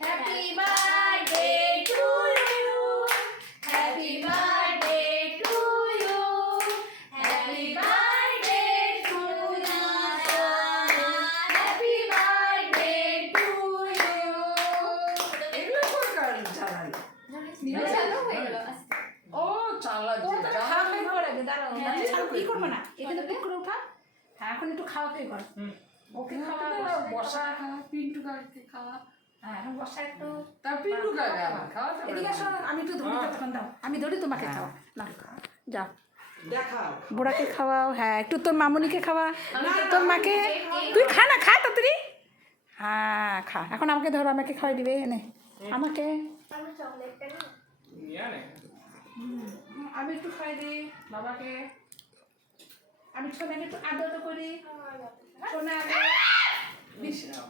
Happy birthday to you, happy birthday to you, happy birthday to you, happy birthday to you. এগুলো কোন কারণে জ্বালালি? চালু হয়ে গেল। ও চালা খাওয়া খাই করে দাঁড়াও, কি করবো না, এখানে পিক করে উঠা। হ্যাঁ, এখন একটু খাওয়া খাই কর। ওকে খাওয়া, বসা খাওয়া, পিন্টু কাকে খাওয়া। হ্যাঁ, এখন বসা একটু। তা পিন্টু কাকে আবার খাওয়াতে এদিকে আসো, আমি একটু ধরি, তখন দাও, আমি ধরি, তোমাকে খাওয়া না। যাও, দেখাও। বুড়াকে খাওয়াও। হ্যাঁ, একটু তোর মামুনিকে খাওয়া, তোর মাকে। তুই খা না, খা তাড়াতাড়ি। হ্যাঁ, খা। এখন আমাকে ধরো, আমাকে খাওয়াই দিবে। এনে আমাকে, আমি একটু খাই দিই বাবাকে। আমি সোনাকে একটু আদর করি। সোনা বিশ্রাম।